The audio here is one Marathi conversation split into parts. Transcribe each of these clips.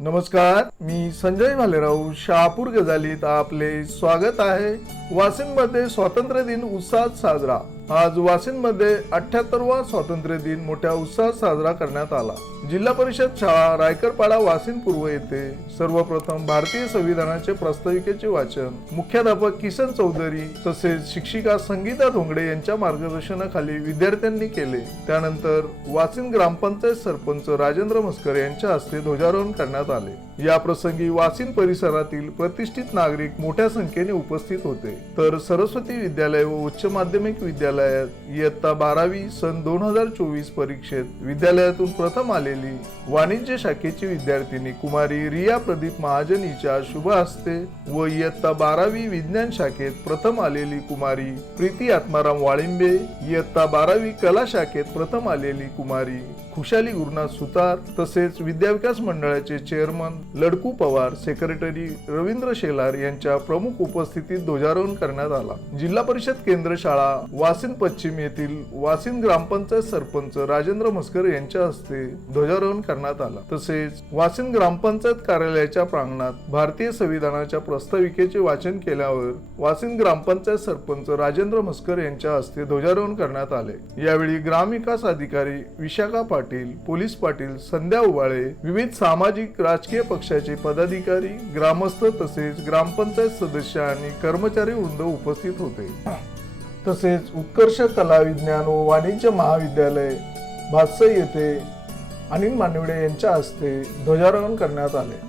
नमस्कार मी संजय भालेराव शहापूर गजालीत आपले स्वागत आहे. वाशिम स्वातंत्र्य दिन उत्साहात साजरा. आज वाशिम अठ्याहत्तरवा स्वातंत्र्य दिन मोठ्या उत्साहात साजरा करण्यात आला. जिल्हा परिषद शाळा रायकरपाडा वाशिम पूर्व येथे सर्वप्रथम भारतीय संविधानाचे प्रास्ताविकेचे वाचन. मुख्याध्यापक किसन चौधरी तसेच शिक्षिका संगीता धोंगडे यांच्या मार्गदर्शनाखाली विद्यार्थ्यांनी केले. त्यानंतर वाशिम ग्रामपंचायत सरपंच राजेंद्र मस्कर यांच्या हस्ते ध्वजारोहण करण्यात आले. या प्रसंगी वासिन परिसरातील प्रतिष्ठित नागरिक मोठ्या संख्येने उपस्थित होते. तर सरस्वती विद्यालय व उच्च माध्यमिक विद्यालयात इयत्ता बारावी सन दोन हजार चोवीस परीक्षेत विद्यालयातून प्रथम आलेली वाणिज्य शाखेची विद्यार्थिनी कुमारी रिया प्रदीप महाजन हिच्या शुभ हस्ते व इयत्ता बारावी विज्ञान शाखेत प्रथम आलेली कुमारी प्रीती आत्माराम वाळिंबे इयत्ता बारावी कला शाखेत प्रथम आलेली कुमारी खुशाली गुरुनाथ सुतार तसेच विद्याविकास मंडळाचे चेअरमन लडकू पवार सेक्रेटरी रवींद्र शेलार यांच्या प्रमुख उपस्थितीत ध्वजारोहण करण्यात आला. जिल्हा परिषद केंद्र शाळा वासिन पश्चिम येथील वासिन ग्रामपंचायत सरपंच राजेंद्र मस्कर यांच्या हस्ते ध्वजारोहण करण्यात आला. तसेच वासिन ग्रामपंचायत कार्यालयाच्या प्रांगणात भारतीय संविधानाच्या प्रस्ताविकेचे वाचन केल्यावर वासिन ग्रामपंचायत सरपंच राजेंद्र मस्कर यांच्या हस्ते ध्वजारोहण करण्यात आले. यावेळी ग्रामविकास अधिकारी विशाखा पाटील पोलीस पाटील संध्या उबाळे विविध सामाजिक राजकीय पक्षाचे पदाधिकारी ग्रामस्थ तसेच ग्रामपंचायत सदस्य आणि कर्मचारी वृंद उपस्थित होते. तसेच उत्कर्ष कला विज्ञान व वाणिज्य महाविद्यालय भातसई येथे अनिल मानवडे यांच्या हस्ते ध्वजारोहण करण्यात आले.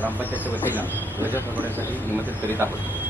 ग्रामपंचायतच्या वतीनं ध्वजारोहणासाठी निमंत्रित करीत आहोत.